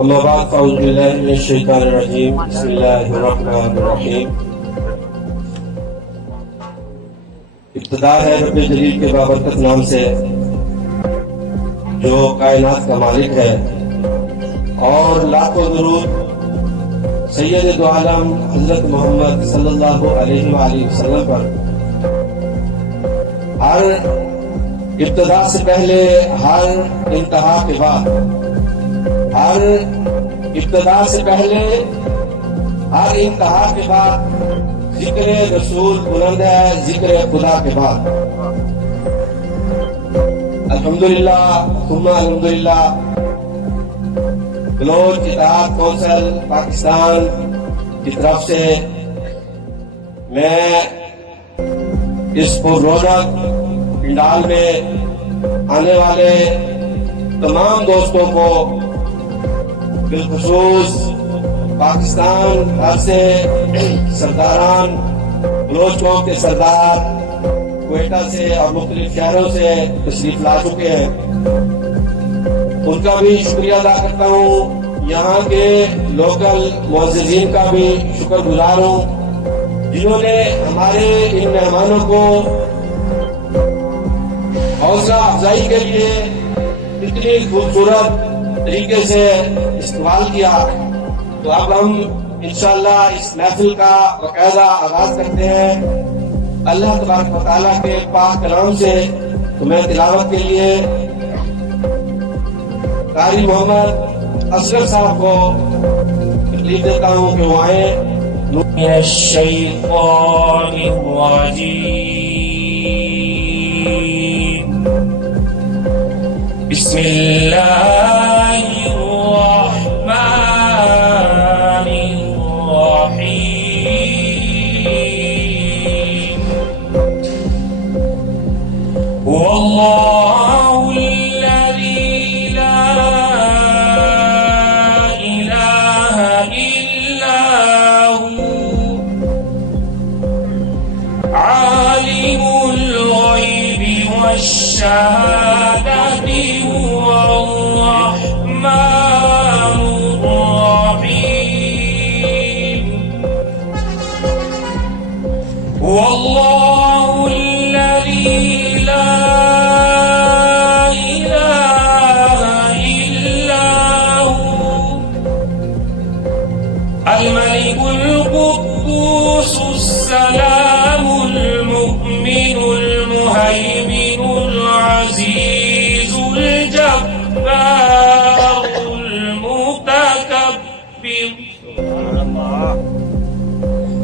اما بعد فاعوذ باللہ من الشیطان الرجیم بسم اللہ الرحمن الرحیم۔ ابتدا ہے رب جلیل کے بابرکت نام سے جو کائنات کا مالک ہے، اور لاکھوں درود سید دو عالم حضرت محمد صلی اللہ علیہ وآلہ وسلم پر۔ ہر ابتدا سے پہلے، ہر انتہا کے بعد، ہر ابتدا سے پہلے ہر انتہا کے بعد ذکر رسول بلند ہے، ذکر خدا کے بعد۔ الحمدللہ ثم الحمدللہ، بلوچ اتحاد کونسل پاکستان کی طرف سے میں اس پر رونق پنڈال میں آنے والے تمام دوستوں کو، بالخصوص پاکستان بھر سے سرداران، بلوچ قوم کے سردار کوئٹہ سے اور مختلف شہروں سے تشریف لا چکے ہیں، ان کا بھی شکریہ ادا کرتا ہوں۔ یہاں کے لوکل معززین کا بھی شکر گزار ہوں جنہوں نے ہمارے ان مہمانوں کو حوصلہ افزائی کے لیے اتنی خوبصورت طریقے سے استقبال کیا۔ تو اب ہم انشاءاللہ اس محفل کا باقاعدہ آغاز کرتے ہیں اللہ تبارک و تعالیٰ کے پاک کلام سے۔ تو میں تلاوت کے لیے قاری محمد اصغر صاحب کو تکلیف دیتا ہوں کہ وہ آئیں۔ من الشیطان الرجیم، بسم اللہ الرحمن الرحیم۔ واللہ الذی لا الہ الا هو عالم الغیب والشہادة هو الرحمن الرحیم۔ واللہ الذی لا الہ الا هو الملك القدوس السلام المؤمن المهيمن العزيز الجبار المتكبر،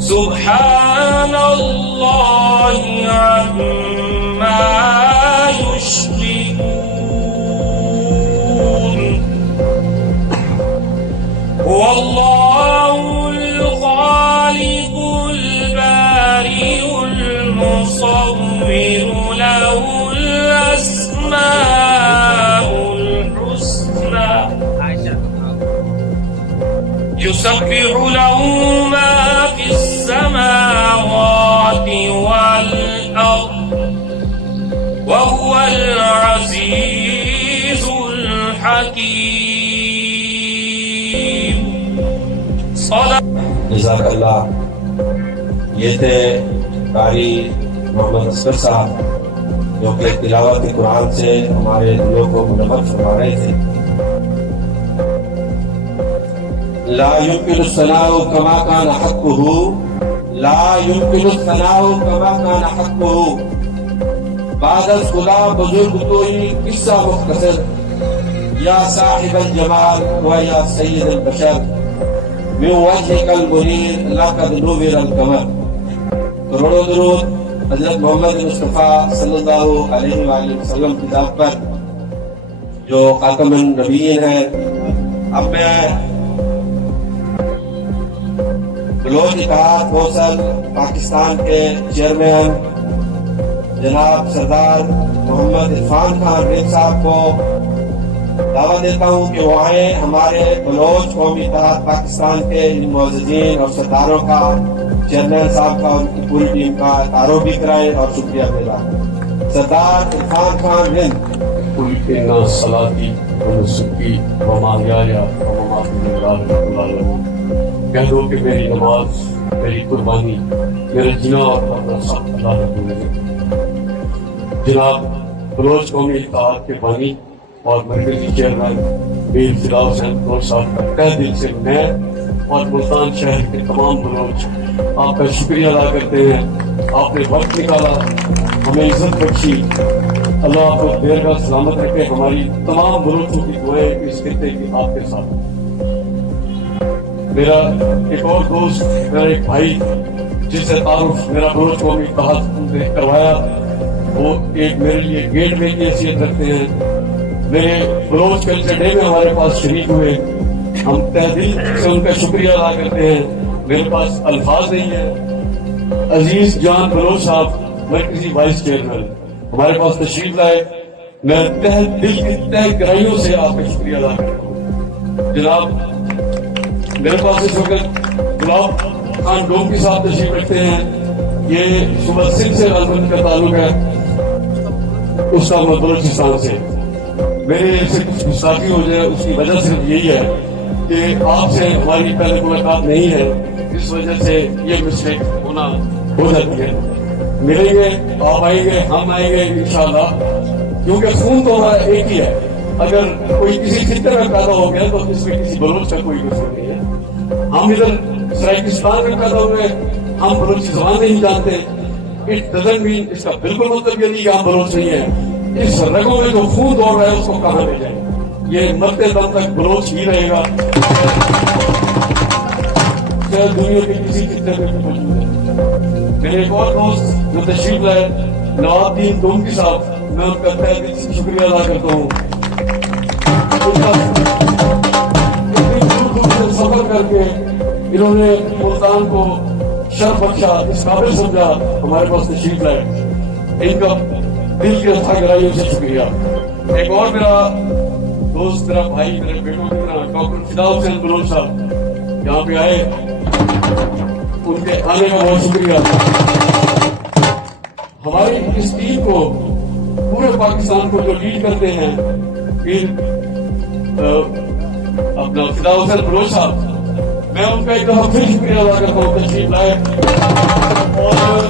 سبحان الله عما يشركون۔ هو الله الخالق البارئ المصور، له الأسماء الحسنى، يسبح له ما في السماوات والأرض، وهو العزيز الحكيم۔ جزاک اللہ۔ یہ تھے قاری محمد اصغر صاحب جو کہ تلاوت قرآن سے ہمارے دلوں کو منور فرما رہے تھے۔ لا يمكن الثناء كما كان حقه، لا يمكن الثناء كما كان حقه، بعد از خدا بزرگ تو ہی قصہ مختصر، یا صاحب الجمال و یا سید البشر، من وجهك المنیر لقد نور القمر۔ کروڑوں درود حضرت محمد مصطفیٰ صلی اللہ علیہ وآلہ وسلم کی ذات پر جو خاتم النبیین ہے۔ اب میں بلوچ اتحاد کونسل پاکستان کے چیئرمین جناب سردار محمد عرفان خان رید صاحب کو دعوت دیتا ہوں کہ وہ آئیں، ہمارے بلوچ قومی اتحاد پاکستان کے ان معززین اور سرداروں کا، چیئرمین صاحب کا، ان کی پوری ٹیم کا تعارف بھی کرائیں اور شکریہ ادا کریں۔ سردار عرفان خان ہند۔ قل إن صلاتي ونسكي ومحياي ومماتي کہہ دو کہ میری نماز، میری قربانی، میرا جینا اور مرنا سب اللہ رب العالمین۔ جناب بلوچ قومی اتحاد کے بانی اور مرکزی چیئرمین میر فدا حسین بلوچ صاحب کا تہ دل سے میں اور ملتان شہر کے تمام بلوچ آپ کا شکریہ ادا کرتے ہیں۔ آپ نے وقت نکالا، ہمیں عزت بخشی، اللہ آپ کو دیر کا سلامت رکھے۔ ہماری تمام بلوچوں کی دعائیں اس خطے کی آپ کے ساتھ۔ میرا ایک اور دوست، میرا ایک بھائی جس سے تعارف میرا بلوچ قومی اتحاد نے کروایا، وہ ایک میرے لیے گیٹ وے کی حیثیت رکھتے ہیں۔ میرے بلوچ کلچر ڈے میں ہمارے پاس شریک ہوئے، ہم تہ دل سے ان کا شکریہ ادا کرتے ہیں۔ میرے پاس الفاظ نہیں ہے۔ عزیز جان بلوچ صاحب مرکزی وائس چیئرمین ہمارے پاس تشریف لائے، میں تہ دل کی تہ گہرائیوں سے آپ کا شکریہ ادا کرتا ہوں۔ جناب میرے پاس اس وقت گلاب خان ڈومکی صاحب تشریف رکھتے ہیں، یہ صوبہ سندھ سے رازمند کا تعلق ہے، اس کا بلوچستان سے۔ میرے سے کچھ گستاخی ہو جائے اس کی وجہ صرف یہی ہے کہ آپ سے ہماری پہلے ملاقات نہیں ہے، اس وجہ سے یہ مسٹیک ہونا ہو جاتی ہے۔ ملیں گے، آپ آئیں گے، ہم آئیں گے انشاءاللہ، کیونکہ خون تو ہمارا ایک ہی ہے۔ اگر کوئی کسی خطے میں پیدا ہو گیا تو اس میں کسی بلوچ کا کوئی قصور نہیں ہے۔ ہم ادھر سرائکستان میں پیدا ہوئے، ہم بلوچی زبان نہیں جانتے، اٹ ڈزنٹ مین، اس کا بالکل مطلب یہ نہیں کہ ہم بلوچ نہیں ہیں۔ اس رگوں میں جو خون دوڑ رہا ہے اس کو کہاں لے جائیں، یہ مرتے دم تک بلوچ ہی رہے گا، چاہے دنیا کے کسی خطے میں موجود ہے۔ میرے ایک اور دوست جو تشریف لائے نواب الدین ڈومکی صاحب، میں ان کا تہ دل سے شکریہ ادا کرتا ہوں۔ سفر کر کے انہوں نے ملتان کو شرف بخشا، اس قابل سمجھا، ہمارے پاس تشریف لائے، ان کا دل کے تہ گہرائیوں سے شکریہ۔ ایک اور میرا دوست، میرا بھائی، میرے بیٹوں کی طرح ڈاکٹر فدا حسین بلوچ صاحب یہاں پہ آئے، ان کے آنے کا بہت شکریہ۔ ہماری اس ٹیم کو، پورے پاکستان کو جو لیڈ کرتے ہیں، پھر اپنا فدا حسین بلوچ صاحب، میں ان کا ایک دفعہ پھر شکریہ ادا کرتا ہوں، تشریف لائے اور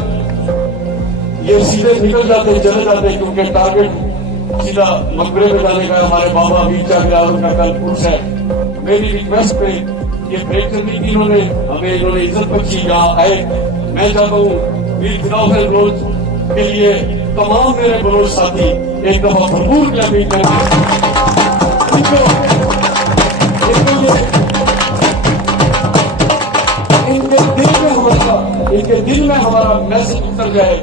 یہ سیدھے نکل جاتے ہیں، چلے جاتے ہیں، کیونکہ ٹارگیٹ سیدھا مقبرے میں جانے کا ہے۔ ہمارے بابا امیر چاہ گراور کا کل پورس ہے، میری ریکویسٹ پہ یہ بریک کرنے کی انہوں نے عزت بخشی، یہاں آئے۔ میں چاہتا ہوں میر فدا حسین بلوچ کے لیے تمام میرے بلوچ ساتھی ایک دفعہ بھرپور کلیپنگ کریں گے۔ ان کے دل میں ہمارا میسج اتر جائے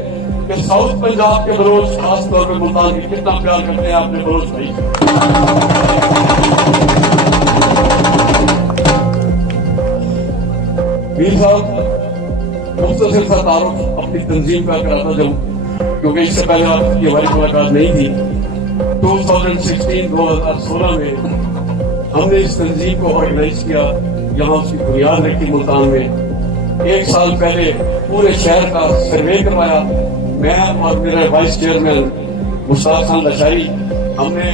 کہ ساؤتھ پنجاب کے بلوچ خاص طور پہ ملتان کی کتنا پیار کرتے ہیں اپنے بلوچ بھائی۔ میر صاحب مختصر سا تعارف اپنی تنظیم کا کراتا جاؤں، کیونکہ اس سے پہلے آپ کی ہماری ملاقات نہیں تھی۔ 2016 میں ہم نے اس تنظیم کو آرگنائز کیا، یہاں اس کی بنیاد رکھی ملتان میں۔ ایک سال پہلے پورے شہر کا سروے کروایا، میں اور میرے وائس چیئرمین مشتاق خان لشاری، ہم نے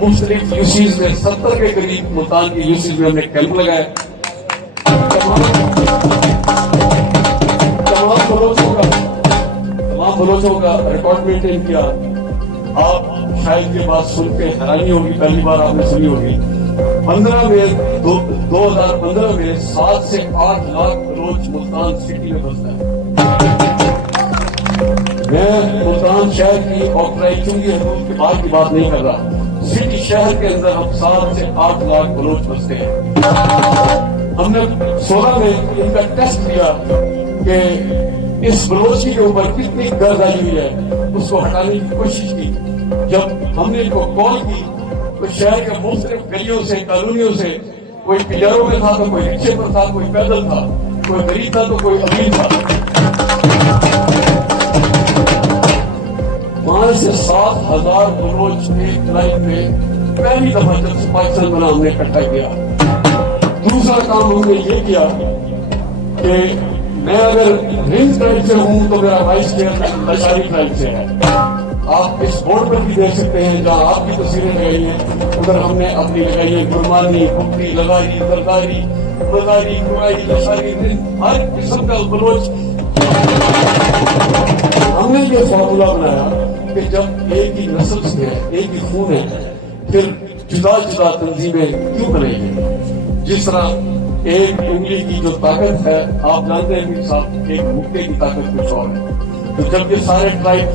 مختلف یوسیز میں 70 کے قریب ملتان کی یوسیز میں ہم نے کیمپ لگائے۔ تمام بلوچوں کا ریکارڈ مینٹین کیا۔ آپ شاید یہ بات سن کے حیرانی ہوگی، پہلی بار آپ نے سنی ہوگی، 2015 میں 7 سے 8 لاکھ بلوچ ملتان سٹی میں بستا ہے۔ میں ملتان شہر کی آپریشن کی حدود کے بعد کی بات نہیں کر رہا، سٹی شہر کے اندر ہم 7 سے 8 لاکھ بلوچ بستے ہیں۔ ہم نے 16 میں ان کا ٹیسٹ کیا کہ اس بلوچی کے اوپر کتنی گرد آئی ہوئی ہے، اس کو ہٹانے کی کوشش کی۔ جب ہم نے ان کو کال کی تو شہر کے مختلف گلیوں سے، کالونیوں سے، کوئی پجاروں میں تھا تو کوئی رکشے پر تھا، کوئی پیدل تھا، کوئی غریب تھا تو کوئی امیر تھا۔ وہاں سے 7,000 بلوچ ایک لائن میں پہلی دفعہ جب سے پاکستان بنا ہم نے اکٹھا کیا۔ دوسرا کام ہم نے یہ کیا کہ میں اگر رنگ ٹرائب سے ہوں تو میرا وائس چیئرمین لشاری ٹرائب سے ہے، آپ اس بورڈ پر بھی دیکھ سکتے ہیں جہاں آپ کی تصویریں لگائی ہیں، ادھر ہم نے اپنی لگائی ہے گرمانی، بھکتی، لگاری، زرداری، مزاری، برائی، لشاری، ہر قسم کا بلوچ. ہم نے یہ فارمولا بنایا کہ جب ایک ہی نسل سے ہے، ایک ہی خون ہے، پھر جدا جدا تنظیمیں کیوں بنیں گے؟ جس طرح ایک انگلی کی جو طاقت ہے، آپ جانتے ہیں کہ صاحب ایک مکے کی طاقت کچھ اور ہے. تو جب یہ سارے ٹرائب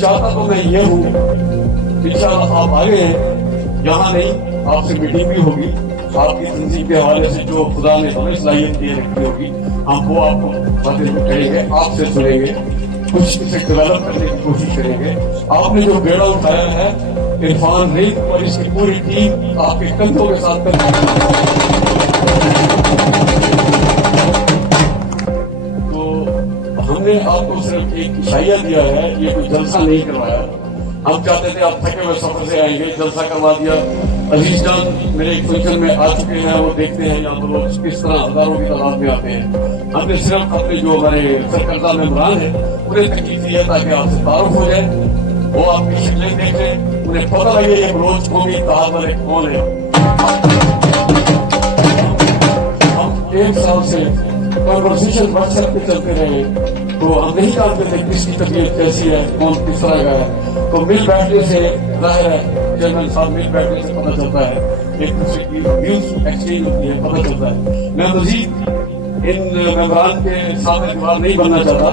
چاہتا تو میں یہ ہوں، انشاءاللہ آپ آگے ہیں، یہاں نہیں، آپ سے میٹنگ بھی ہوگی، آپ کی تنظیم کے حوالے سے جو خدا نے ہمیں صلاحیت یہ رکھی ہوگی، ہم وہ آپ کو باتیں کریں گے، آپ سے سنیں گے، کچھ اسے ڈیولپ کرنے کی کوشش کریں گے. آپ نے جو بیڑا اٹھایا ہے عرفان ریگ اور اس کی پوری ٹیم آپ کے کندھوں کے ساتھ تو ہم نے آپ کو صرف ایک اشارہ دیا ہے، یہ کوئی جلسہ نہیں کروایا. ہم چاہتے تھے آپ تھکے ہوئے سفر سے آئیں گے، جلسہ کروا دیا. عزیز جان میرے ایک فنکشن میں آ چکے ہیں، وہ دیکھتے ہیں یہاں پر لوگ کس طرح ہزاروں کی تعداد میں آتے ہیں. ہم نے صرف اپنے جو ہمارے سرکردہ ممبران ہیں انہیں تکلیف دی ہے تاکہ آپ سے تعارف ہو جائے، وہ آپ کی شکلیں دیکھ لیں، انہیں پتہ لگے یہ بلوچ قومی اتحاد والے کون ہیں. ہم 1 سال سے کنورسیشن واٹس ایپ پہ چلتے رہے تو ہم نہیں جانتے تھے کس کی طبیعت کیسی ہے، کون کس طرح کا ہے. تو مل بیٹھنے سے ظاہر ہے چیئرمین صاحب، مل بیٹھنے سے پتہ چلتا ہے، ایک دوسرے کی ویوز ایکسچینج ہوتی ہے، پتہ چلتا ہے. میں مزید ان ممبران کے سامنے دیوار نہیں بننا چاہتا.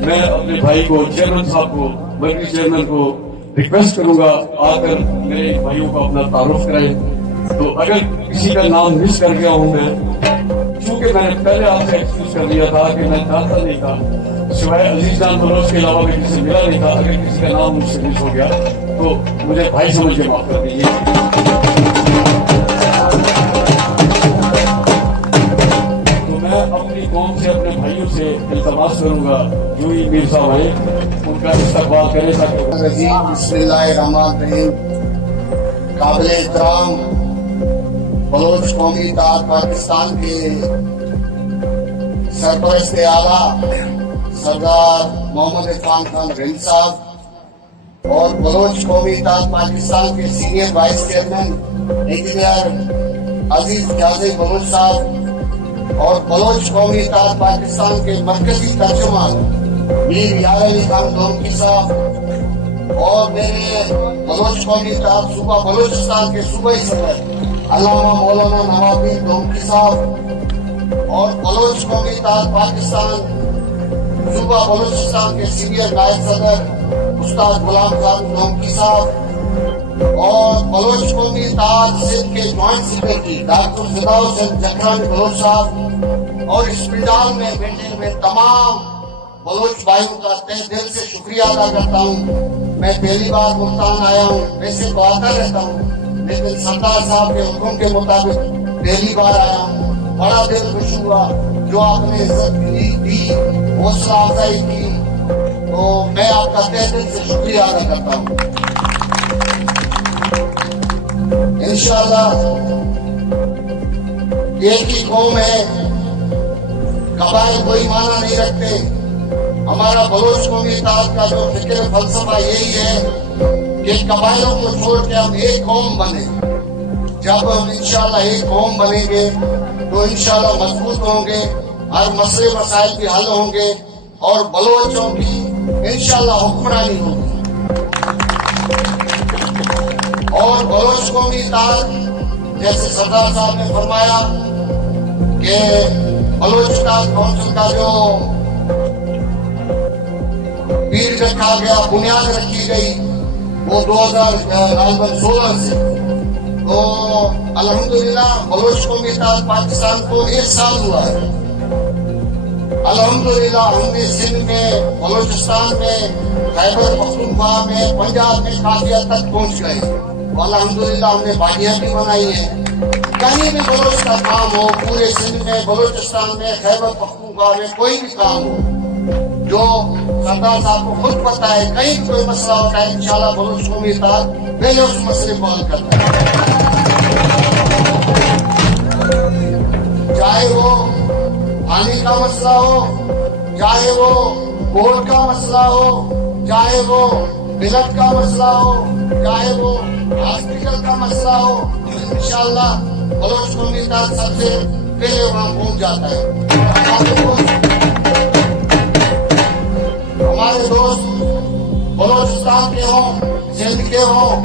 میں اپنے بھائی کو، چیئرمین صاحب کو، مرکزی چیئرمین کو ریکویسٹ کروں گا آ کر میرے بھائیوں کو اپنا تعارف کرائیں. تو اگر کسی کا نام مس کر گیا ہوں میں، چونکہ میں نے پہلے آپ سے ایکسکیوز کر دیا تھا کہ میں جانتا نہیں تھا، سوائے عزیز جان بلوچ کے علاوہ میں کسی سے ملا نہیں تھا. اگر کسی کا نام مجھ سے مس ہو گیا تو مجھے بھائی سمجھ کے معاف کر دیجیے. تو میں اپنی قوم سے، اپنے بھائیوں سے التماس کروں گا جو ہی میر صاحب آئے ان کا استقبال کرے تاکہ بسم اللہ الرحمن الرحیم. قابل احترام بلوچ قومی اتحاد پاکستان کے سرپرست اعلیٰ سردار محمد عرفان خان ریگ صاحب اور بلوچ قومی اتحاد پاکستان کے سینئر وائس چیئرمین انجینئر عزیز جازی بلوچ صاحب اور بلوچ قومی اتحاد پاکستان کے مرکزی ترجمان میر یار علی خان دونکی صاحب اور میرے بلوچ قومی اتحاد صوبہ بلوچستان کے صوبائی صدر علامہ مولانا نواب الدین دونکی صاحب اور بلوچ قومی اتحاد پاکستان صوبہ بلوچستان کے سینئر نائب صدر استاد غلام خان دونکی صاحب اور بلوچ قومی اتحاد سندھ کے جوائنٹ سیکرٹری ڈاکٹر فدا حسین جکرانی بلوچ صاحب اور اس میدان میں بیٹھے ہوئے تمام بلوچ بھائیوں کا تہ دل سے شکریہ ادا کرتا ہوں. میں پہلی بار ملتان آیا ہوں، ویسے تو آتا رہتا ہوں لیکن سردار صاحب کے حکم کے مطابق پہلی بار آیا ہوں. بڑا دل خوش ہوا جو آپ نے عزت دی، حوصلہ افزائی کی، تو میں آپ کا تہ دل سے شکریہ ادا کرتا ہوں. انشاءاللہ ایک ہی قوم ہے، قبائل کوئی معنی نہیں رکھتے. ہمارا بلوچ قومی اتحاد کا جو فکر فلسفہ یہی ہے کہ قبائلوں کو چھوڑ کے ہم ایک قوم بنے. جب ہم انشاءاللہ ایک قوم بنیں گے تو انشاءاللہ مضبوط ہوں گے، ہر مسئلے مسائل بھی حل ہوں گے اور بلوچوں کی انشاءاللہ حکمرانی ہوگی. اور بلوچ قومی اتحاد جیسے سردار صاحب نے فرمایا کہ بلوچستان کونسل کا جو پیڑ رکھا گیا، بنیاد رکھی گئی، وہ 2016 سے. تو الحمدللہ بلوچ قومی اتحاد پاکستان کو 1 سال ہوا ہے. الحمدللہ ہم نے سندھ میں، بلوچستان میں، خیبر پختونخوا میں، پنجاب میں کافی حد تک پہنچ گئے. الحمدللہ ہم نے باغیاں بھی بنائی ہیں. کہیں بھی بلوچ کا کام ہو، پورے سندھ میں، بلوچستان میں، خیبر پختونخوا میں کوئی بھی کام ہو جو سردار صاحب کو خود پتہ ہے، کہیں بھی کوئی مسئلہ ہوتا ہے انشاءاللہ بلوچ قومی اتحاد پہلے اس مسئلے کو حل کرتا ہے. چاہے وہ پانی کا مسئلہ ہو، چاہے وہ ووٹ کا مسئلہ ہو، چاہے وہ بلڈ کا مسئلہ ہو، چاہے وہ ہاسپٹل کا مسئلہ ہو، انشاءاللہ بلوچ قومی اتحاد سب سے پہلے وہاں پہنچ جاتا ہے۔ ہمارے دوست بلوچستان کے ہوں، سندھ کے ہوں،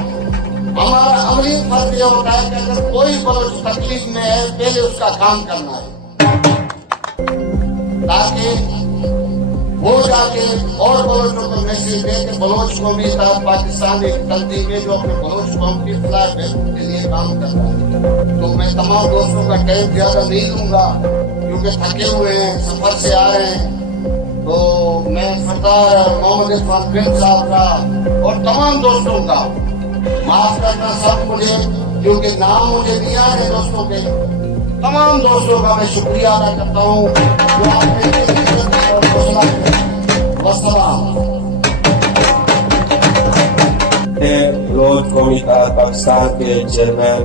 ہمارا عملی فرض یہ ہوتا ہے کہ اگر کوئی بلوچ تکلیف میں ہے پہلے اس کا کام کرنا ہے، تاکہ وہ جا کے اور بلوچوں کو میسج دے کہ بلوچ قومی اتحاد پاکستان ایک تنظیم ہے جو اپنے بلوچ قوم کی فلاح بہبود کے لیے کام کر رہا ہے۔ تو میں تمام دوستوں کا ٹائم زیادہ نہیں لوں گا کیونکہ تھکے ہوئے ہیں، سفر سے آ رہے ہیں، تو میں سردار محمد عرفان پرنس صاحب کا اور تمام دوستوں کا معاف کرنا سب مجھے، کیونکہ نام مجھے نہیں آ رہے دوستوں کے، تمام دوستوں کا میں شکریہ ادا کرتا ہوں جو آپ نے والسلام۔ بلوچ قومی اتحاد پاکستان کے چیئرمین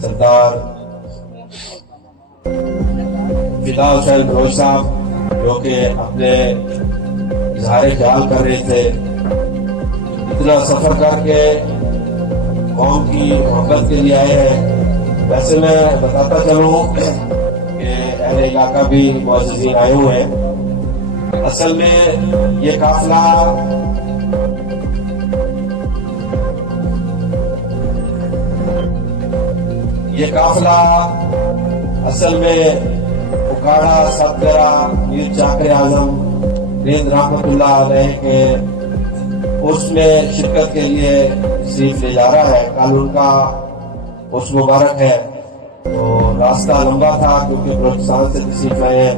سردار فدا حسین بلوچ صاحب جو کہ اپنے اظہار خیال کر رہے تھے، اتنا سفر کر کے قوم کی محبت کے لیے آئے ہیں۔ ویسے میں بتاتا چلوں کہ اہل علاقہ بھی معززین آئے ہوئے ہیں۔ اصل میں یہ قافلہ اصل میں اکاڑا ستگرہ میر چاکر اعظم نیند رحمت اللہ علیہ کے اس میں شرکت کے لیے تشریف لے جا رہا ہے۔ کل ان کا اس مبارک ہے، تو راستہ لمبا تھا کیونکہ بلوچستان سے تشریف لائے ہیں،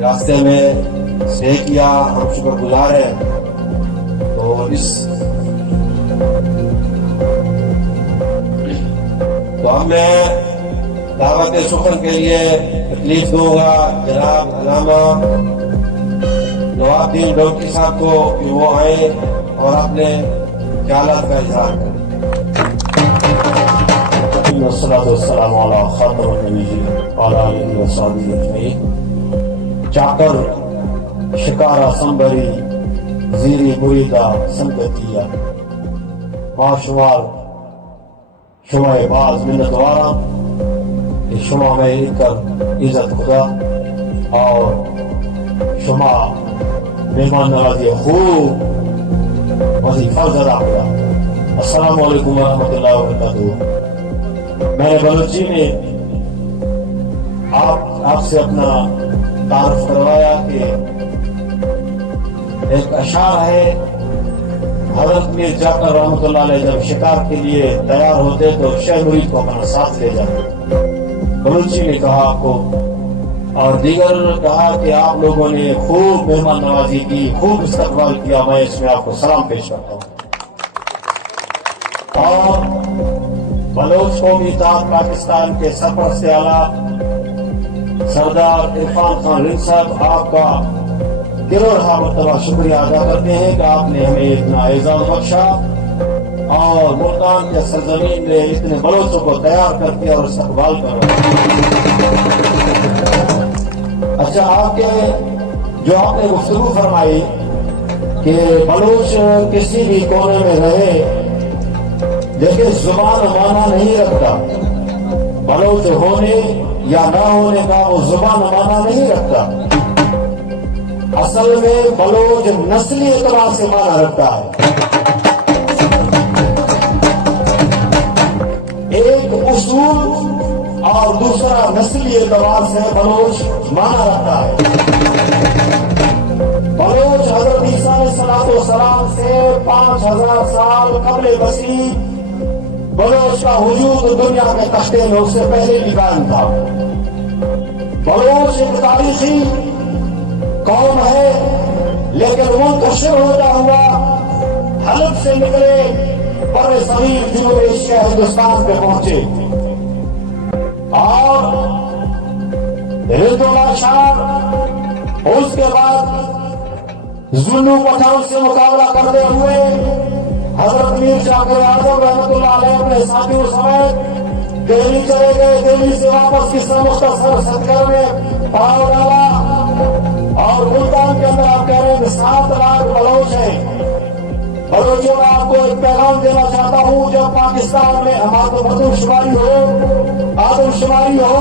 راستے میں اسٹے کیا، ہم شکر گزار ہیں۔ تو اب میں دعوت سخن کے لیے تکلیف دوں گا جناب علامہ نواب الدین ڈوکی صاحب کو کہ وہ آئیں اور اپنے خیالات کا اظہار کریں۔ والصلاة والسلام علی خاتم النبیین وعلی آلہ وصحبہ اجمعین۔ چاکر شکارا سنبری زیری بریدہ سنگتیہ، ما شمار شما باز منت وارا کہ شما میں کر عزت خدا اور شما مہمان نوازی خوب وظیفہ ادا خدا۔ السلام علیکم ورحمۃ اللہ وبرکاتہ۔ میں نے بلوچی میں آپ سے اپنا تعارف کروایا کہ ایک اشعار ہے، حضرت میر جعفر رحمۃ اللہ علیہ جب شکار کے لیے تیار ہوتے تو شہ مرید کو اپنا ساتھ لے جاتے، بلوچی نے کہا آپ کو، اور دیگر کہا کہ آپ لوگوں نے خوب مہمان نوازی کی، خوب استقبال کیا، میں اس میں آپ کو سلام پیش کرتا ہوں۔ اور بلوچ قومی اتحاد پاکستان کے سرپرست اعلیٰ سردار عرفان خان رنگ صاحب، آپ کا گروڑہ مرتبہ شکریہ ادا کرتے ہیں کہ آپ نے ہمیں اتنا اعزاز بخشا اور ملتان کے سرزمین میں اتنے بلوچوں کو تیار کر کے اور استقبال کروایا۔ اچھا، آپ نے گفتگو فرمائی کہ بلوچ کسی بھی کونے میں رہے لیکن زبان معنی نہیں رکھتا، بلوچ ہونے یا نہ ہونے کا وہ زبان معنی نہیں رکھتا، اصل میں بلوچ نسلی اعتبار سے معنی رکھتا ہے۔ ایک اصول اور دوسرا نسلی اعتبار سے بلوچ معنی رکھتا ہے۔ بلوچ حضرت عیسیٰ علیہ السلام سے 5000 سال قبل مسیح بلوچ کا وجود دنیا کے تختے میں اس سے پہلے بھی قائم تھا۔ بلوچ ایک تاریخی قوم ہے لیکن منتشر ہوتا ہوا حلب سے نکلے بر صغیر جنوب ایشیا ہندوستان پہ پہنچے، اور ہندولا شاہ اس کے بعد زلو پٹھان سے مقابلہ کرتے ہوئے حضرت میر چاکر اعظم رحمۃ اللہ علیہ اپنے ساتھیوں سمیت دہلی چلے گئے۔ دہلی سے واپس قصہ مختصر ستگر میں پڑاؤ ڈالا اور ملتان کے اندر آپ کہہ رہے ہیں 7 لاکھ بلوچ ہیں، بلوچوں میں آپ کو ایک پیغام دینا چاہتا ہوں، جب پاکستان میں مردم شماری ہو، آدم شماری ہو،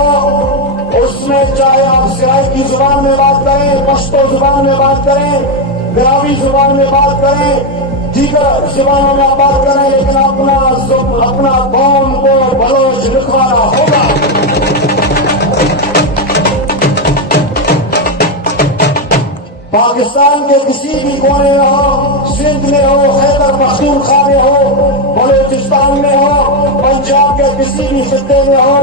اس میں چاہے آپ سرائکی زبان میں بات کریں، پشتو زبان میں بات کریں، براوی زبان میں بات کریں، دیگر زبانوں میں بات کریں، لیکن اپنا قوم کو بلوچ لکھوانا ہوگا۔ پاکستان کے کسی بھی کونے میں ہو، سندھ میں ہو، خیبر پختونخوا میں ہو، بلوچستان میں ہو، پنجاب کے کسی بھی خطے میں ہو،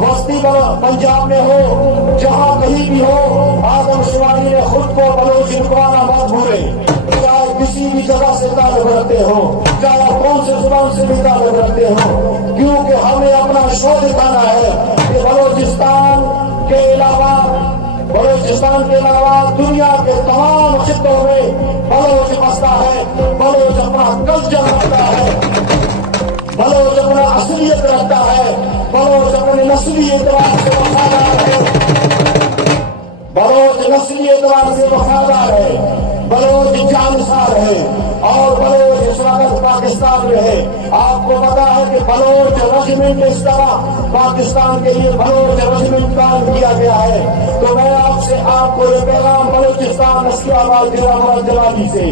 وسطی پنجاب میں ہو، جہاں کہیں بھی ہو، آدم شماری نے خود کو بلوچ لکھوانا مت بھولے، چاہے کسی بھی جگہ سے تعلق رکھتے ہو، چاہے کون سے زبان سے بھی تعلق رکھتے ہو، کیونکہ ہمیں اپنا شو دکھانا ہے کہ بلوچستان کے علاوہ دنیا کے تمام خطوں میں بلوچ بستا ہے، بلوچ اپنا کلچر رکھتا ہے، بلوچ اپنا اصلیت رکھتا ہے، بلوچ اپنے نسلی اعتبار سے وفادار ہے، بلوچ نسلی اعتبار سے وفادار ہے، بلوچ جانسار ہے، اور بلوچ اس وقت پاکستان میں ہے۔ آپ کو پتا ہے کہ بلوچ ریجمنٹ اس طرح پاکستان کے لیے بلوچ ریجمنٹ قائم کیا گیا ہے۔ تو میں آپ کو یہ پیغام بلوچستان نسلی آواز ضلع مراد جلالی سے،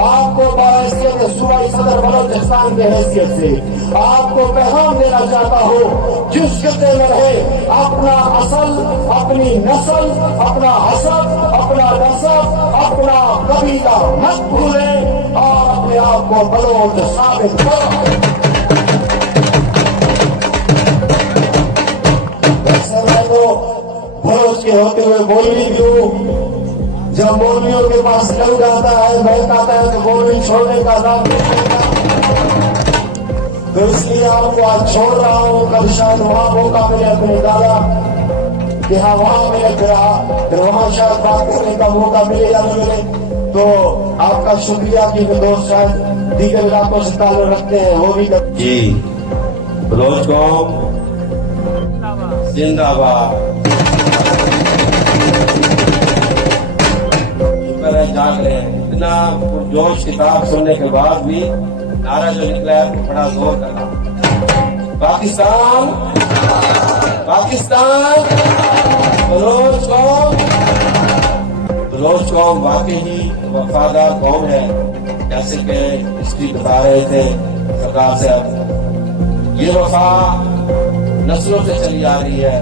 آپ کو بحیثیت صوبائی صدر بلوچستان کی حیثیت سے آپ کو پیغام دینا چاہتا ہوں، جس خطے میں رہے اپنا اصل، اپنی نسل، اپنا حسب، اپنا نسب، اپنا قبیلہ مت بھولیں اور اپنے آپ کو بلوچ ثابت کرو۔ ویسے میں تو بلوچ کے ہوتے ہوئے بولنی کیوں؟ جب مولویوں کے پاس لوگ آتا ہے، بہت آتا ہے تو مولوی چھوڑنے کا نام نہیں ہوتا، تو اس لیے آپ کو آج چھوڑ رہا ہوں، کل شاید وہاں موقع ملے اپنے دادا کہ ہاں وہاں ملے، پھر وہاں شاید بات کرنے کا موقع ملے یا نہ ملے۔ تو آپ کا شکریہ کہ دوست شاید دیگر علاقوں سے تعلق رکھتے ہیں، وہ بھی جی بلوچ قوم زندہ باد، شکر ہے جاگ رہے ہیں۔ اتنا جوش کتاب سننے کے بعد بھی نعرہ جو نکلا ہے تو بڑا زور کرنا، پاکستان پاکستان، بلوچ قوم واقعی ہی وفادار قوم ہے، جیسے کہ ہسٹری بتا رہے تھے سرکار صاحب، یہ وفا نسلوں سے چلی آ رہی ہے۔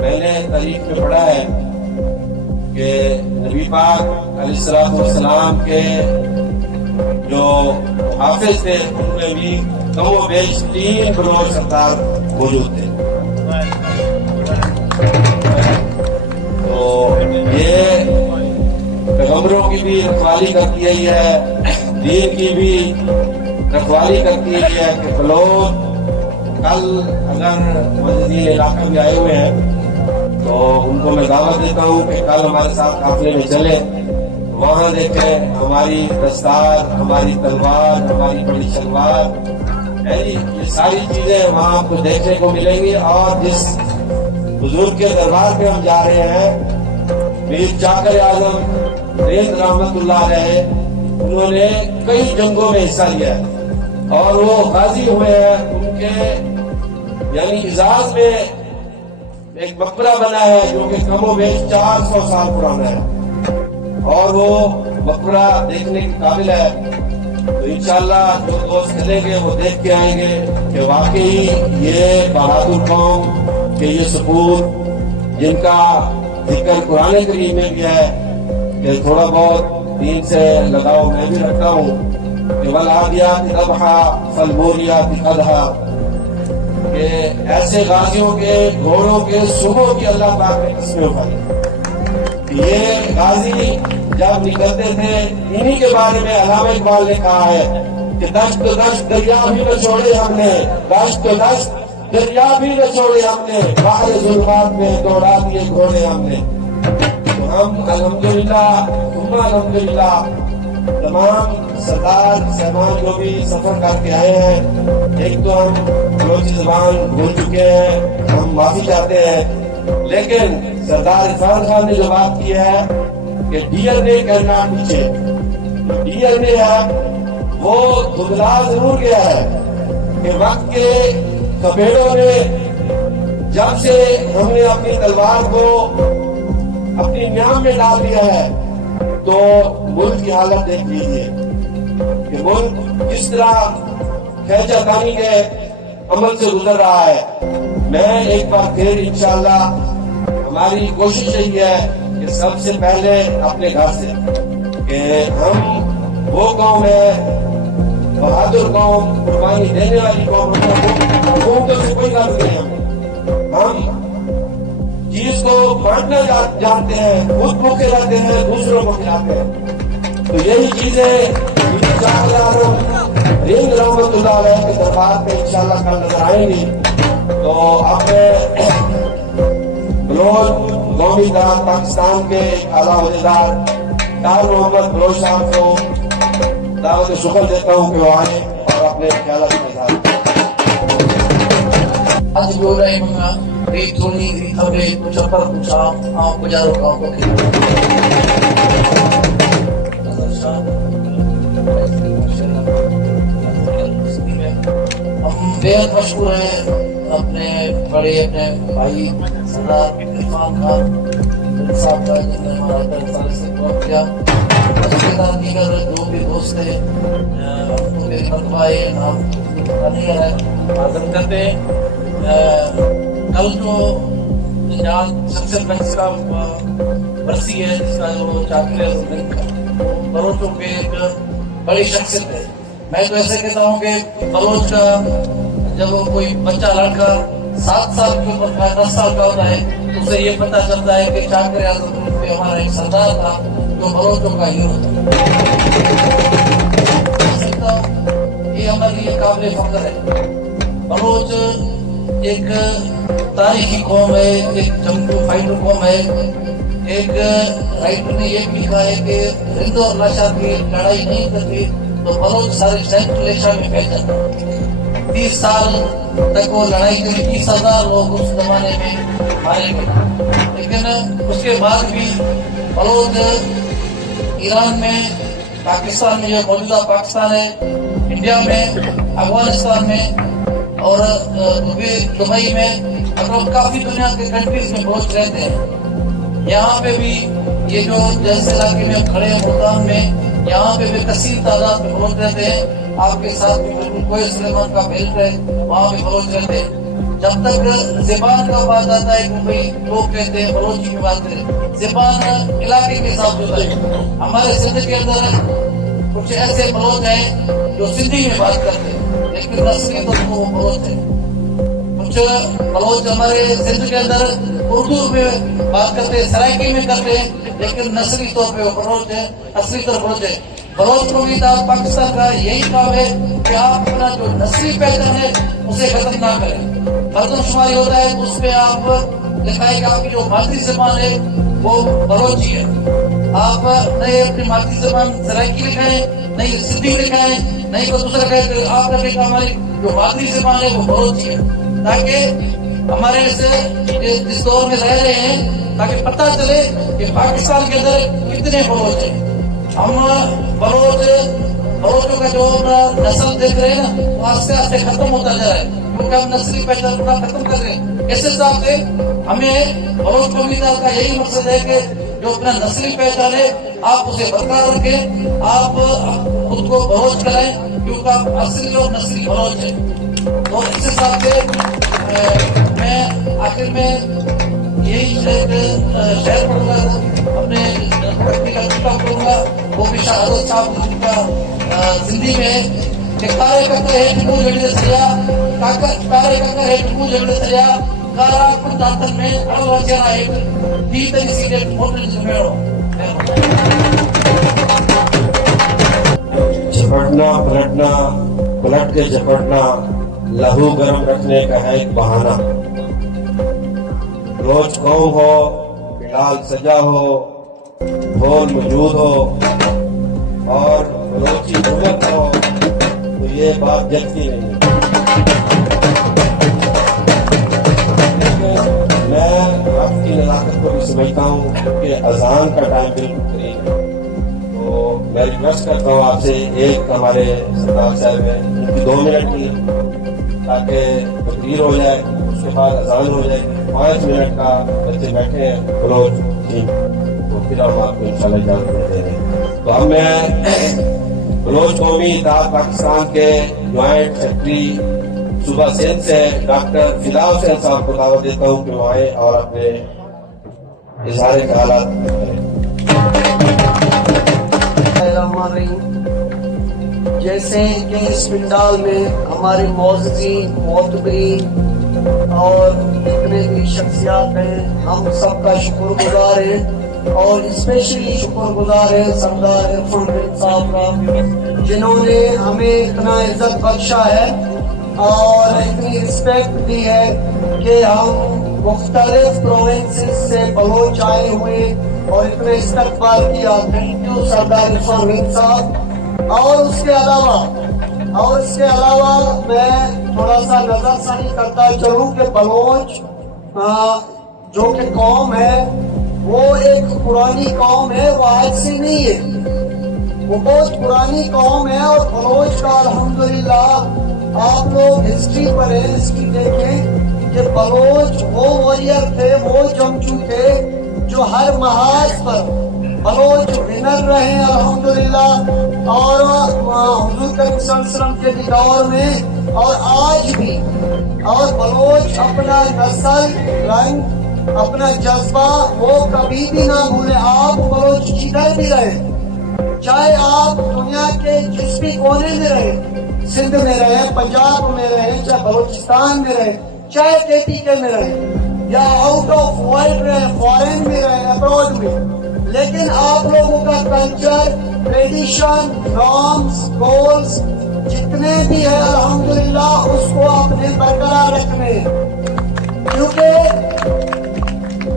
میں نے تاریخ میں پڑھا ہے کہ نبی پاک علیہ الصلوۃ والسلام کے جو حافظ تھے ان میں بھی کم و بیش 3 بلوچ سردار موجود تھے۔ تو یہ پیغمبروں کی بھی رکھوالی کرتی ہے، دین کی بھی رکھوالی کرتی ہے کہ بلوچ کل اگر مدنی علاقہ میں آئے ہوئے ہیں تو ان کو میں دعوت دیتا ہوں کہ کل ہمارے ساتھ قافلے میں چلے، وہاں دیکھیں ہماری دستار، ہماری تلوار، ہماری بڑی شلوار، یہ ساری چیزیں وہاں آپ کو دیکھنے کو ملیں گی۔ اور جس بزرگ کے دربار پہ ہم جا رہے ہیں، میر چاکر اعظم ریت رحمت اللہ علیہ، انہوں نے کئی جنگوں میں حصہ لیا ہے اور وہ غازی ہوئے ہیں۔ ان کے یعنی اعزاز میں ایک مقبرہ بنا ہے جو کہ کم و بیش 400 سال پرانا ہے اور وہ مقبرہ دیکھنے کے قابل ہے۔ تو انشاءاللہ جو دوست چلیں گے وہ دیکھ کے آئیں گے کہ واقعی یہ بہادر قوم کے یہ سپور جن کا ذکر قرآن کریم میں بھی ہے کہ تھوڑا بہت دین سے لگاؤ میں بھی رکھتا ہوں کہ والعادیات ضبحا فالموریات قدحا، کہ ایسے غازیوں کے گھوڑوں کے صبح کی اللہ پاک نے قسمیں اٹھائی۔ یہ غازی جب نکلتے تھے انہی کے بارے میں علامہ اقبال نے کہا ہے کہ دشت دشت دریا بھی نہ چھوڑے ہم نے، دشت دشت دریا بھی نہ چھوڑے ہم نے، باہر ظلمات میں دوڑا دیے گھوڑے ہم نے۔ تو ہم الحمدللہ تمام سردار صاحبان جو بھی سفر کر کے آئے ہیں، ایک تو ہم بلوچی زبان بھول چکے ہیں، ہم معافی چاہتے ہیں، لیکن سردار عرفان خان نے جو بات کی ہے کہ ڈی این اے کرنا پیچھے، ڈی این اے ہے دھندلا ضرور گیا ہے کہ وقت کے کپیڑوں نے جب سے ہم نے اپنی تلوار کو اپنی میان میں ڈال دیا ہے تو ملک کی حالت دیکھ لیجیے کہ ملک کس طرح کھینچا تانی کے عمل سے گزر رہا ہے. میں ایک بار پھر انشاءاللہ ہماری کوشش یہی ہے کہ سب سے پہلے اپنے گھر سے کہ ہم وہ قوم ہے بہادر قوم قربانی دینے والی قوم حکومتوں سے کوئی غرض نہیں ہمیں. ہم چیز کو بانٹنا جانتے ہیں خود بھوکے رہتے ہیں دوسروں کو کھلاتے ہیں. تو یہی چیزیں رنگ رحمت اللہ علیہ کے دربار پہ انشاءاللہ کل نظر آئیں گی. تو اب میں بلوچ قومی اتحاد پاکستان کے اعلیٰ عہدیدار ڈار محمد بلوچ صاحب کو دعوت شکر دیتا ہوں کہ وہ آئیں اور اپنے خیالات اظہار آج جو رہے منگا ریت تھوڑی ریت ہمیں کچھ پر کچھ آؤں گزارو کام کو ہم بہت مشہور ہیں اپنے بڑے اپنے بھائی سردار عرفان خان صاحب کا جنہوں نے ہمارا 10 سال سے کام کیا. اس کے ساتھ دیگر جو بھی دوست ہیں ہم کو میرے مرتبہ ہے نام نہیں ہے معذرت کرتے ہیں. کل جو جہاں شخصیت بینک کا برسی ہے جس کا جو چاکر بلوچوں کے ایک بڑی شخصیت ہے. میں تو ایسے کہتا ہوں کہ بلوچ کا جب کوئی بچہ لڑکا 7 سال کے اوپر کا 10 سال کا ہوتا ہے تو اسے یہ پتہ چلتا ہے کہ چاکر اعظم پہ ہمارا ایک سردار تھا جو بلوچوں کا ہیرو تھا. یہ ہمارے لیے قابل فخر ہے. بلوچ ایک تاریخی قوم ہے, ایک جنگجو فائٹر قوم ہے. ایک رائٹر نے یہ بھی لکھا ہے کہ ہند اور لاشا کی لڑائی نہیں کرتی تو بلوچ سارے سینٹرل ایشیا میں پھیل جاتا. 30 سال تک وہ لڑائی کری, 30,000 لوگ اس زمانے میں مارے گئے. لیکن اس کے بعد بھی بلوچ ایران میں, پاکستان میں جو موجودہ پاکستان ہے, انڈیا میں, افغانستان میں اور دبئی میں اور کافی دنیا کے کنٹریز میں بلوچ رہتے ہیں. یہاں پہ بھی یہ جو جیسے علاقے میں کھڑے ہیں ملتان میں, یہاں پہ بھی کثیر تعداد میں بلوچ رہتے ہیں. آپ کے ساتھ بھی بالکل کوئی سلیمان کا بیلٹ ہے وہاں بھی بلوچ رہتے ہیں. جب تک زبان کا بات آتا ہے کہ بھئی لوگ کہتے ہیں بلوچی کی بات کریں, زبان علاقے کے ساتھ ہوتا ہے. ہمارے سندھ کے اندر کچھ ایسے بلوچ ہیں جو سندھی میں بات کرتے ہیں لیکن نسلی طور پر وہ بلوچ ہیں. کچھ بلوچ ہمارے سندھ کے اندر اردو میں بات کرتے ہیں, سرائکی میں کرتے ہیں لیکن نسلی طور پہ وہ بلوچ ہے, اصلی طور بلوچ ہے. بلوچ قومی اتحاد پاکستان کا یہی کام ہے کہ آپ اپنا جو نسلی پہچان ہے اسے ختم نہ کریں. مردم شماری ہوتا ہے تو اس پہ آپ لکھائیں کہ آپ کی جو مادری زبان ہے وہ بلوچی ہے. آپ نئے اپنی مادری زبان سرائکی لکھائیں, نئی سندھی لکھائیں, نہیں کوئی دوسرا کہے کہ آپ کا کہ ہماری جو مادری زبان ہے وہ بلوچی ہے, تاکہ ہمارے سے جس دور میں رہ رہے ہیں تاکہ پتہ چلے کہ پاکستان کے اندر کتنے بلوچ ہیں. ہم بلوچوں کا جو نسل دیکھ رہے ہیں نا وہ آستے آستے ختم ہوتا جا رہا ہے کیونکہ ہم نسلی پہچان کو ختم کر رہے ہیں. اس حساب سے ہمیں بلوچ قومی اتحاد کا یہی مقصد ہے کہ جو اپنا نسلی پہچان ہے آپ اسے برقرار رکھیں, آپ خود کو بلوچ کریں کیونکہ آپ اصلی اور نسلی بلوچ ہیں. تو اس حساب سے میں آخر میں یہی شہر پڑھوں گا, اپنے پڑھوں گا, وہ بھی شاہ حضرت صاحب کا زندگی میں کہ کارے ککر ہے ٹکو جڑے سریا, کارے ککر ہے ٹکو جڑے سریا, کارا کن داتن میں اڑوا چرا ہے دی تری سیدے موٹر جمیڑو. جھپٹنا پلٹنا, پلٹ کے جھپٹنا لہو گرم رکھنے کا ہے ایک بہانہ. بلوچ قوم ہو, بلال سجا ہو, ڈھول موجود ہو اور بلوچی جمعت ہو تو یہ بات جلتی نہیں ہے. میں آپ کی نزاکت کو بھی سمجھتا ہوں کہ اذان کا ٹائم بالکل قریب ہے, تو میں ریکویسٹ کرتا ہوں آپ سے، ایک ہمارے سردار صاحب ہیں ان کی 2 منٹ کی تاکہ تقریر ہو جائے، اس کے بعد اذان ہو جائے گی، 5 منٹ کا بچے بیٹھے ہیں بلوچ ٹیم، تو پھر ہم آپ کو انشاءاللہ اجازت دے دیں گے۔ تو اب میں بلوچ قومی اتحاد پاکستان کے جوائنٹ سیکرٹری صوبہ سندھ سے ڈاکٹر فدا حسین صاحب کو دعوت دیتا ہوں کہ وہ آئے اور اپنے اظہار خیالات کریں۔ جیسے کہ اس پنڈال میں ہمارے معززین معتبرین اور جتنے بھی شخصیات ہیں، ہم سب کا شکر گزار ہیں، اور اسپیشلی شکر گزار ہیں سردار عرفان بن صاحب کا، جنہوں نے ہمیں اتنا عزت بخشا ہے اور اتنی رسپیکٹ دی ہے کہ ہم مختلف پروونسز سے بلوچ آئے ہوئے اور اتنا استقبال کیا۔ تھینک یو سردار عرفان بن صاحب۔ اور اس کے علاوہ میں تھوڑا سا نظر ثانی کرتا چلوں کہ بلوچ جو کہ قوم ہے وہ ایک پرانی قوم ہے، وہ آج سے نہیں ہے، وہ بہت پرانی قوم ہے، اور بلوچ کا الحمدللہ آپ لوگ ہسٹری پڑھیں، اس کی دیکھیں کہ بلوچ وہ واریر تھے، وہ جنگجو تھے جو ہر محاذ پر بلوچ ونر رہے الحمدللہ، اور حضور کریم صلی اللہ علیہ وسلم کے دور میں اور آج بھی، اور بلوچ اپنا نسل، رنگ، اپنا جذبہ وہ کبھی بھی نہ بھولے۔ آپ بلوچ جدھر بھی رہے، چاہے آپ دنیا کے جس بھی کونے میں رہے، سندھ میں رہے، پنجاب میں رہے، چاہے بلوچستان میں رہے، چاہے KPK میں رہے، یا آؤٹ آف ورلڈ رہے، فارن میں رہے، ابروڈ میں، لیکن آپ لوگوں کا کلچر، ٹریڈیشن، نارمز، گولز جتنے بھی ہے الحمدللہ اس کو آپ نے برقرار رکھنے، کیونکہ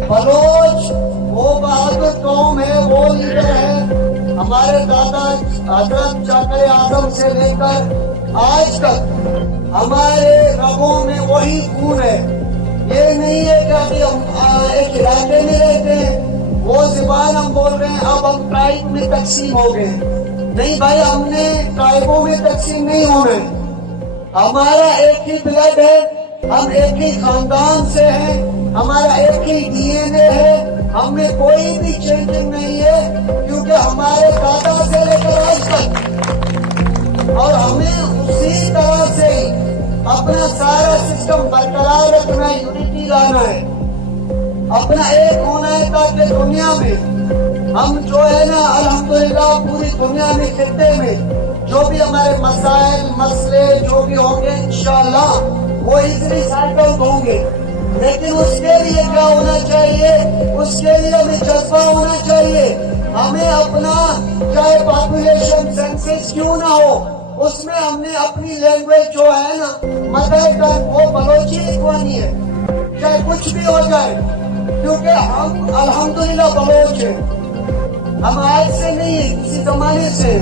بلوچ وہ بہادر قوم ہے، وہ لیڈر ہے۔ ہمارے دادا حضرت چاکر اعظم سے لے کر آج تک ہمارے رگوں میں وہی خون ہے۔ یہ نہیں ہے کہ ابھی ہم ایک علاقے میں رہتے ہیں، وہ زبان ہم بول رہے ہیں، اب ہم ٹرائب میں تقسیم ہو گئے۔ نہیں بھائی، ہم نے ٹرائبوں میں تقسیم نہیں ہونا ہے، ہمارا ایک ہی بلڈ ہے، ہم ایک ہی خاندان سے ہیں، ہمارا ایک ہی DNA ہے، ہم میں کوئی بھی چینجنگ نہیں ہے، کیونکہ ہمارے دادا سے لے کر آج تک، اور ہمیں اسی طرح سے اپنا سارا سسٹم برقرار رکھنا ہے، یونٹی لانا ہے، اپنا ایک ہونا ہے، تاکہ دنیا میں ہم جو ہے نا الحمدللہ پوری دنیا میں خطے میں جو بھی ہمارے مسائل مسئلے جو بھی ہوں گے انشاءاللہ وہ ایزلی سیٹل ہوں گے۔ لیکن اس کے لیے کیا ہونا چاہیے؟ اس کے لیے ہمیں جذبہ ہونا چاہیے۔ ہمیں اپنا چاہے پاپولیشن سینسس کیوں نہ ہو، اس میں ہم نے اپنی لینگویج جو ہے نا مدر ٹنگ وہ بلوچی لکھوانی ہے، چاہے کچھ بھی ہو جائے، کیونکہ ہم الحمدللہ بلوچ ہیں، ہم آج سے نہیں کسی زمانے سے۔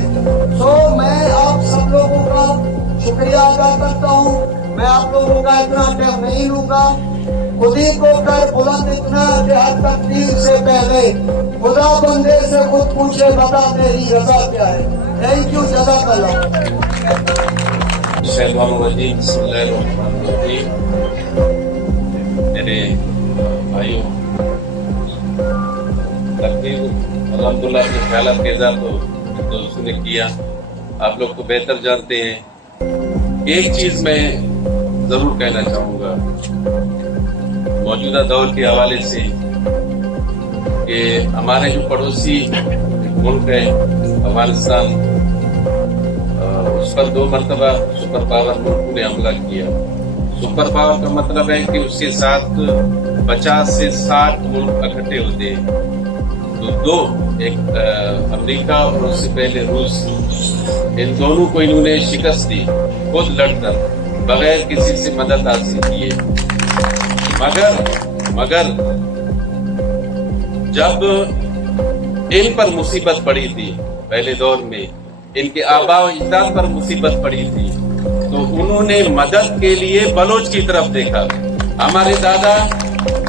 سو میں آپ سب لوگوں کا شکریہ ادا کرتا ہوں۔ میں آپ لوگوں کا اتنا ٹائم نہیں لوں گا، خود ہی کو کر بلند اتنا کہ ہر تقدیر سے پہلے خدا بندے سے خود پوچھے بتا تیری رضا کیا ہے۔ تھینک یو، جزاک اللہ۔ شیطان الرجیم، بسم اللہ الرحمن الرحیم۔ میرے بھائیوں، تقریر الحمدللہ کے خیالات کے اظہار تو دوستوں نے کیا، آپ لوگ تو بہتر جانتے ہیں۔ ایک چیز میں ضرور کہنا چاہوں گا موجودہ دور کے حوالے سے کہ ہمارے جو پڑوسی ملک ہے افغانستان، اس پر 2 مرتبہ سپر پاور ملکوں نے حملہ کیا۔ سپر پاور کا مطلب ہے کہ اس کے ساتھ 50 سے 60 ملک اکٹھے ہوتے ہیں، تو 2 ایک امریکہ اور اس سے پہلے روس، ان دونوں کو انہوں نے شکست دی خود لڑ کر، بغیر کسی سے مدد حاصل کیے۔ مگر جب ان پر مصیبت پڑی تھی، پہلے دور میں ان کے آباء و اجداد پر مصیبت پڑی تھی، تو انہوں نے مدد کے لیے بلوچ کی طرف دیکھا۔ ہمارے دادا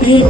3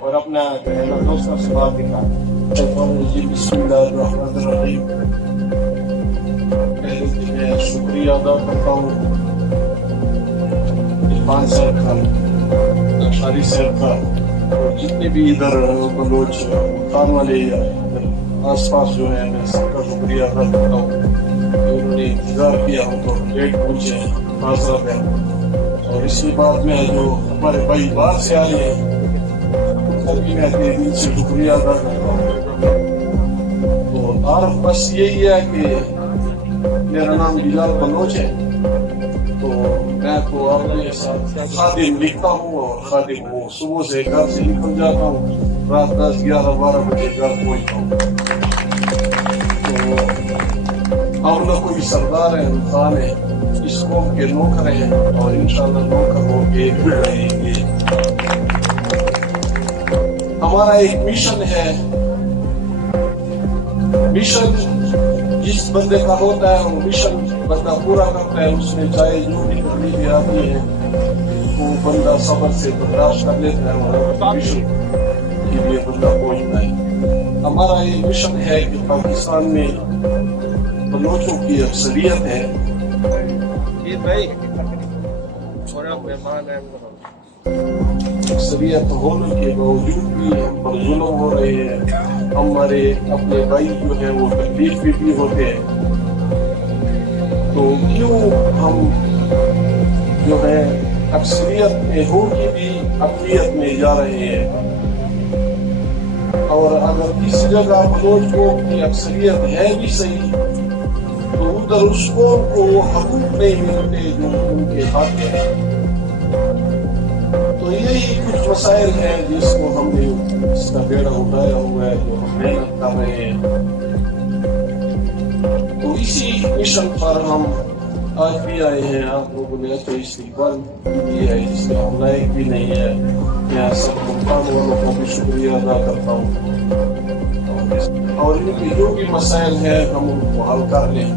اور اپنا جو ہے نا دوستوں سے بات دکھائیں. جی بسم اللہ الرحمن الرحیم. پہلے تو میں شکریہ ادا کرتا ہوں عرفان صاحب کا، انصاری صاحب کا، اور جتنے بھی ادھر بلوچ ملتان والے آس پاس جو ہیں، میں سب کا شکریہ ادا کرتا ہوں کہ انہوں نے انتظار کیا، ہم تو لیٹ پہنچے ہیں معذرت ہے. اور اسی بات میں جو ہمارے بھائی باہر سے آئے ہیں ان کا بھی میں دل سے شکریہ ادا کرتا ہوں. تو عارف بس یہی ہے کہ میرا نام بلال بلوچ ہے، تو میں تو اپنے ساتھ خادم لکھتا ہوں اور خادم ہوں. صبح سے گھر سے نکل جاتا ہوں، رات 10 11 12 بجے گھر پہنچتا ہوں. تو ہم لوگ کوئی سردار ہیں، خان ہیں، اس قوم کے نوکر ہیں اور انشاءاللہ نوکر ہو کے رہیں گے. ہمارا ایک مشن ہے، مشن جس بندے کا ہوتا ہے وہ مشن بندہ پورا کرتا ہے. اس میں چاہے جو بھی تکلیفیں آتی ہیں وہ بندہ صبر سے برداشت کر لیتا ہے اور مشن کے لیے بندہ پہنچتا ہے. ہمارا یہ مشن ہے کہ پاکستان میں بلوچوں کی اکثریت ہے، اکثریت ہونے کے باوجود بھی ہم پر ظلم ہو رہے ہیں. ہمارے اپنے بھائی جو ہیں وہ تکلیف بھی ہوتے ہیں. تو کیوں ہم جو ہے اکثریت میں ہو کے بھی اقلیت میں جا رہے ہیں؟ اور اگر کسی جگہ بلوچ قوم کی اکثریت ہے بھی صحیح تو ادھر اس قوم کو وہ حقوق نہیں ملتے جو ان کے حق ہے. تو یہی کچھ مسائل ہیں جس کو ہم نے اس کا بیڑا اٹھایا ہوا ہے، جو ہم محنت کر رہے ہیں. تو اسی مشن پر ہم آج بھی آئے ہیں. آپ لوگوں نے اچھا استقبال کیا ہے، اس کے ہم لائق بھی نہیں ہے. میں سب ملتان والوں کا بھی شکریہ ادا کرتا ہوں اور ان کی جو بھی مسائل ہیں ہم ان کو حل کر لیں.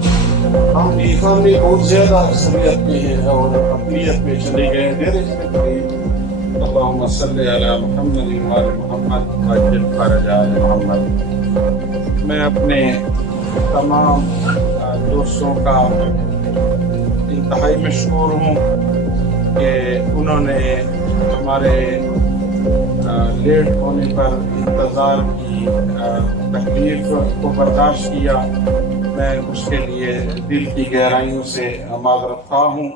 ہم بھی بہت زیادہ اکثریت میں ہیں اور اقلیت میں چلے گئے دیر سے قریب. اللهم صل على محمد وآل محمد وعجل فرج آل محمد. میں اپنے تمام دوستوں کا انتہائی مشکور ہوں کہ انہوں نے ہمارے لیٹ ہونے پر انتظار کی تکلیف کو برداشت کیا. میں اس کے لیے دل کی گہرائیوں سے معذرت خواہ ہوں.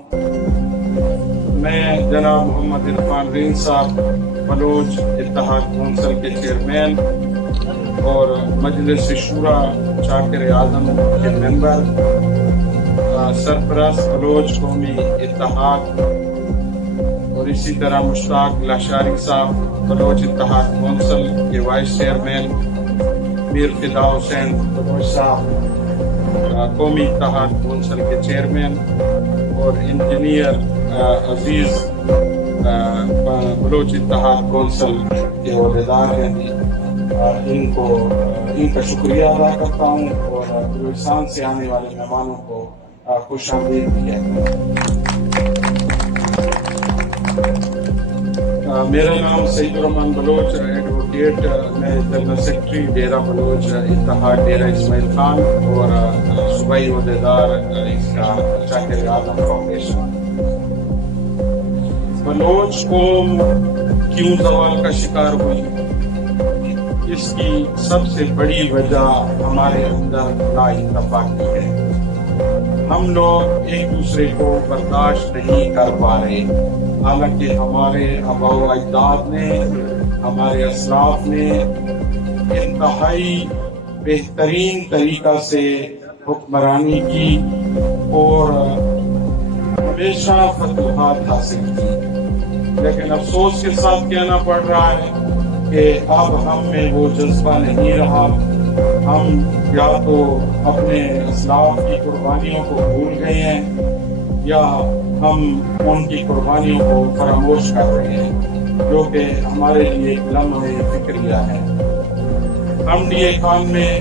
میں جناب محمد عرفان رین صاحب بلوچ اتحاد کونسل کے چیئرمین اور مجلس شورا چاکر اعظم کے ممبر، سرپرست بلوچ قومی اتحاد، اور اسی طرح مشتاق لاشاری صاحب بلوچ اتحاد کونسل کے وائس چیئرمین، میر فدا حسین بلوچ صاحب قومی اتحاد کونسل کے چیئرمین، اور انجینئر عزیز بلوچ اتحاد کونسل کے عہدیدار ہیں. ان کا شکریہ ادا کرتا ہوں اور بلوچستان سے آنے والے مہمانوں کو خوش آمدید کہتا ہوں. میرا نام سعید الرحمان بلوچ ایڈوکیٹ، میں جنرل سیکرٹری ڈیرہ بلوچ اتحاد ڈیرہ اسماعیل خان اور صوبائی عہدیدار اس کا چاکر اعظم فاؤنڈیشن. بلوچ قوم کیوں زوال کا شکار ہوئی؟ اس کی سب سے بڑی وجہ ہمارے اندر نا اتفاقی ہے. ہم لوگ ایک دوسرے کو برداشت نہیں کر پا رہے، حالانکہ ہمارے آباء و اجداد نے، ہمارے اسلاف نے انتہائی بہترین طریقہ سے حکمرانی کی اور ہمیشہ فتوحات حاصل کی. لیکن افسوس کے ساتھ کہنا پڑ رہا ہے کہ اب ہم میں وہ جذبہ نہیں رہا. ہم یا تو اپنے اسلاف کی قربانیوں کو بھول گئے ہیں یا ہم ان کی قربانیوں کو فراموش کر رہے ہیں، جو کہ ہمارے لیے ایک لمحہ فکریہ ہے. ہم ڈی اے خان میں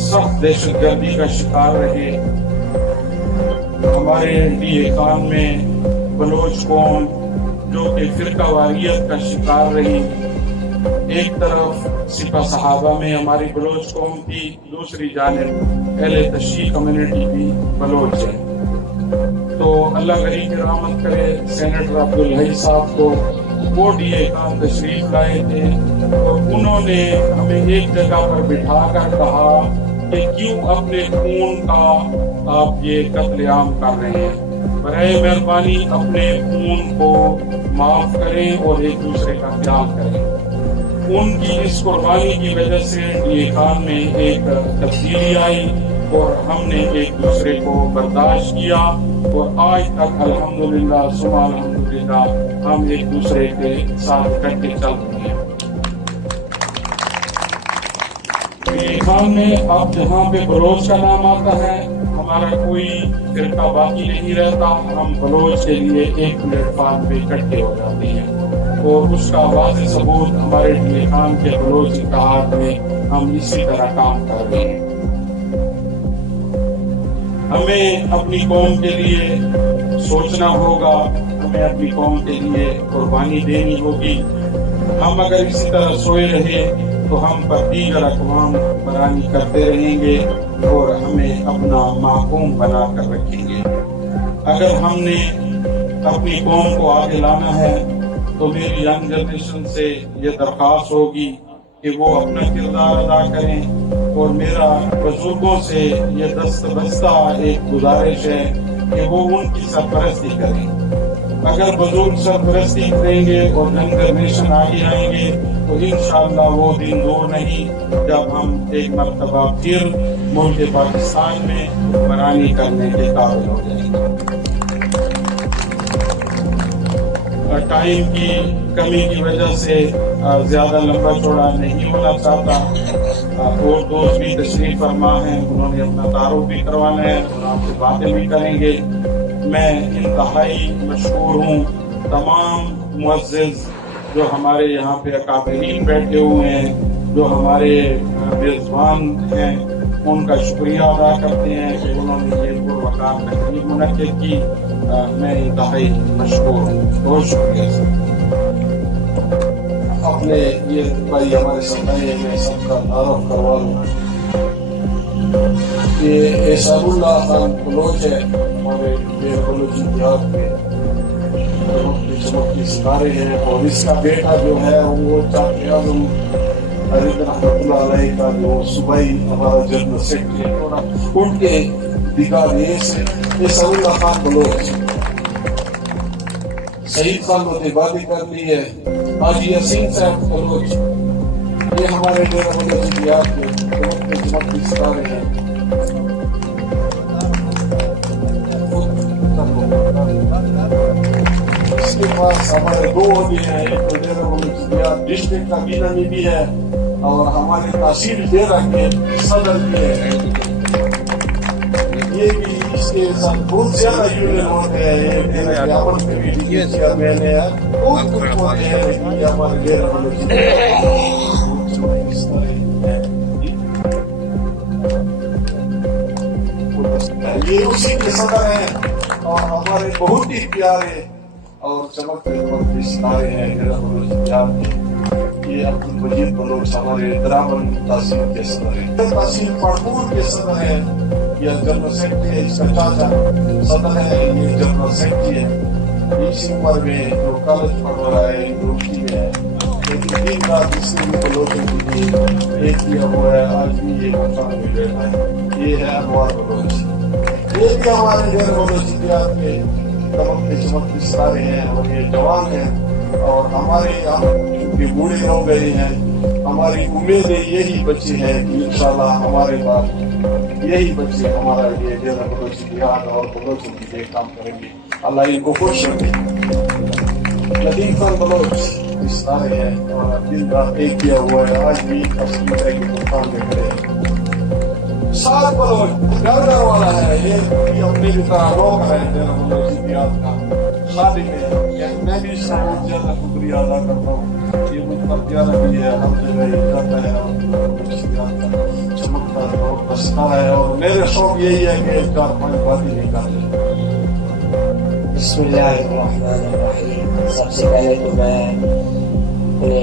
سخت دہشت گردی کا شکار رہے. ہمارے ڈی اے خان میں بلوچ قوم جو کہ فرقہ واریت کا شکار رہی، ایک طرف سپہ صحابہ میں ہماری بلوچ قوم کی، دوسری جانب اہل تشیع کمیونٹی بھی بلوچ ہے. تو اللہ غریب کی رحمت کرے، سینیٹر عبدالحی صاحب کو وہ DA خان تشریف لائے تھے اور انہوں نے ہمیں ایک جگہ پر بٹھا کر کہا کہ کیوں اپنے خون کا آپ یہ قتل عام کر رہے ہیں، برائے مہربانی اپنے خون کو معاف کریں اور ایک دوسرے کا خیال کریں. ان کی اس قربانی کی وجہ سے DA خان میں ایک تبدیلی آئی اور ہم نے ایک دوسرے کو برداشت کیا اور آج تک الحمدللہ ثم الحمدللہ ہم ایک دوسرے کے ساتھ اکٹھے چل رہے ہیں. DA خان میں اب جہاں پہ بلوچ کا نام آتا ہے ہمارا کوئی فرقہ باقی نہیں رہتا، ہم بلوچ کے لیے ایک پلیٹ فارم پہ اکٹھے ہو جاتے ہیں اور اس کا واضح ثبوت ہمارے DA خان کے بلوچ اتحاد میں ہم اسی طرح کام کر رہے ہیں. ہمیں اپنی قوم کے لیے سوچنا ہوگا، ہمیں اپنی قوم کے لیے قربانی دینی ہوگی. ہم اگر اسی طرح سوئے رہے تو ہم پر دیگر اقوام برانی کرتے رہیں گے اور ہمیں اپنا محکوم بنا کر رکھیں گے. اگر ہم نے اپنی قوم کو آگے لانا ہے تو میری ینگ جنریشن سے یہ درخواست ہوگی کہ وہ اپنا کردار ادا کریں اور میرا بزرگوں سے یہ دست بستہ ایک گزارش ہے کہ وہ ان کی سرپرستی کریں. اگر بزرگ سرپرستی کریں گے اور ینگ جنریشن آگے آئیں گے تو انشاءاللہ وہ دن دور نہیں جب ہم ایک مرتبہ پھر ملک پاکستان میں حکمرانی کرنے کے قابل ہو جائیں گے. ٹائم کی کمی کی وجہ سے زیادہ لمبا چوڑا نہیں ہونا چاہتا. اور دوست بھی تشریف فرما ہیں، انہوں نے اپنا تعارف بھی کروانا ہے اور آپ سے باتیں بھی کریں گے. میں انتہائی مشکور ہوں تمام معزز جو ہمارے یہاں پہ اکابرین بیٹھے ہوئے ہیں، جو ہمارے میزبان ہیں، ان کا شکریہ ادا کرتے ہیں کہ انہوں نے یہ پروقار تقریب منعقد کی. میں انتہائی مشکور ہوں، بہت شکریہ سر. اپنے یہ بھائی ہمارے سامنے میں سب کا تعارف کروا لوں. یہ احسان اللہ خان بلوچ ہے، ہمارے بلوچی دیہات میں چمکتی ستارے ہیں، اور اس کا بیٹا جو ہے وہ چاہتے اعظم علی رحمۃ اللہ علیہ کا جو صوبائی ہمارا جنرل سیکرٹری ہے، ان کے دیگر یہ سے احسان اللہ خان بلوچ. سعید خان نے باتیں کر لی ہے. حاجی یاسین صاحب بلوچ، یہ ہمارے ڈیرہ بلوچی دیہات کے چمکتی ستارے ہیں. اس کے پاس ہمارے دو عہدے ہیں، ایک تو ڈیرہ بلوچی دیہات ڈسٹرکٹ کا بینامی بھی ہے اور ہمارے تحصیل ڈیرہ کے صدر بھی ہے. یہ بھی اس کے ساتھ بہت زیادہ یونین ہوتے ہیں. یہ ڈیرہ کے عمل میں بھی چیئرمین ہے، بہت کچھ ہوتے ہیں، لیکن یہ ہمارے ڈیرہ بلوچی یہ اسی کے صدر ہیں اور ہمارے بہت ہی پیارے اور چمکتے چمکتے ستارے ہیں ڈیرہ بلوچ دیہات کے. یہ عبدالمجید بلوچ ہمارے درامن تحصیل کے صدر ہیں. تحصیل پڑپور کے صدر ہیں، یہ جنرل سیکرٹری ہے، اس کا چاچا صدر ہے، یہ جنرل سیکرٹری ہے. اسی عمر میں جو کالج پڑھ رہا ہے یونیورسٹی میں ہے، لیکن دن رات اس کے بھی بلوچوں کے لیے ایک کیا ہوا ہے. آج بھی یہ مقام میں بیٹھا ہے. یہ ہے انوار بلوچ. یہ بھی ہمارے ڈیرہ بلوچی دیہات کے چمکتے چمکتے ستارے ہیں اور یہ جوان ہیں. اور ہمارے یہاں چونکہ بوڑھے ہو گئے ہیں، ہماری امیدیں یہی بچے ہیں کہ انشاءاللہ ہمارے بعد یہی بچے ہمارا یہ ڈیرہ بلوچی دیہات اور بلوچوں کے لیے کام کریں گے. اللہ ان کو خوش رکھے. لطیف خان بلوچ ستارے ہیں اور دن رات ایک کیا ہوا ہے. آج بھی تصویر ہے کہ مقام میں کھڑے ہیں. سات بلوچ گھر گھر والا ہے، یہ اپنی بھی طرح روک رہے ہیں ڈیرہ بلوچی دیہات کا. شادی میں بھی اس کا بہت زیادہ شکریہ ادا کرتا ہوں. یہ مجھ پر پیارا بھی ہے، الحمدللہ یہ کرتا ہے اور چمکتا ہے اور بستا ہے. اور میرے شوق یہی ہے کہ 4-5 باتیں نہیں کر لیں. بسم اللہ الرحمن الرحیم. سب سے پہلے تو میں اپنے